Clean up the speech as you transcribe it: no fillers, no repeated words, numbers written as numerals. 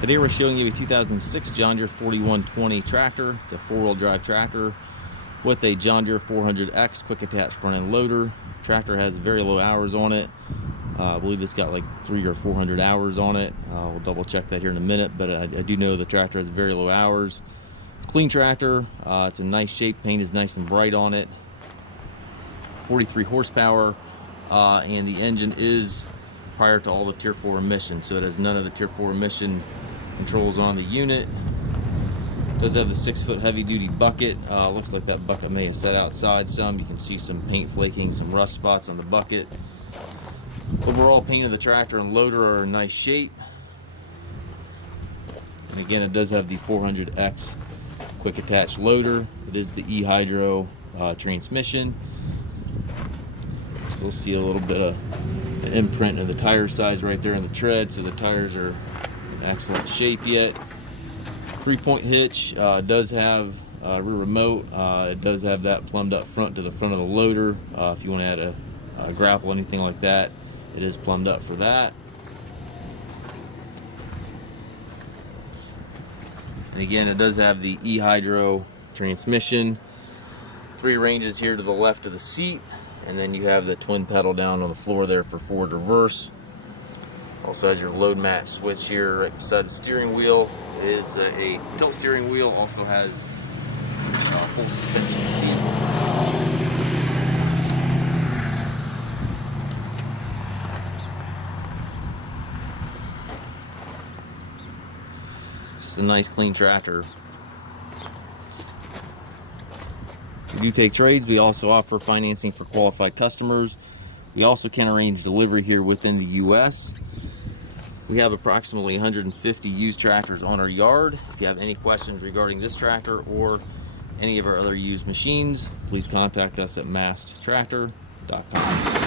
Today we're showing you a 2006 John Deere 4120 tractor. It's a four-wheel drive tractor with a John Deere 400X quick attach front end loader. Tractor has very low hours on it. I believe it's got like 300 or 400 hours on it. We'll double check that here in a minute, but I do know the tractor has very low hours. It's a clean tractor. It's a nice shape. Paint is nice and bright on it. 43 horsepower, and the engine is prior to all the Tier 4 emissions, so it has none of the Tier 4 emission controls on the unit. It does have the 6-foot heavy-duty bucket. Looks like that bucket may have set outside some. You can see some paint flaking, some rust spots on the bucket. Overall paint of the tractor and loader are in nice shape. And again, it does have the 400X quick attach loader. It is the Hyd transmission. Still see a little bit of an imprint of the tire size right there in the tread, so the tires are in excellent shape yet. 3-point hitch. Does have rear remote. It does have that plumbed up front to the front of the loader. If you want to add a grapple, anything like that, it is plumbed up for that. And again, it does have the Hyd transmission. 3 ranges here to the left of the seat, and then you have the twin pedal down on the floor there for forward reverse. Also has your load match switch here right beside the steering wheel. It is a tilt steering wheel. Also has full suspension seat. Just a nice clean tractor. We do take trades. We also offer financing for qualified customers. We also can arrange delivery here within the U.S. We have approximately 150 used tractors on our yard. If you have any questions regarding this tractor or any of our other used machines, please contact us at masttractor.com.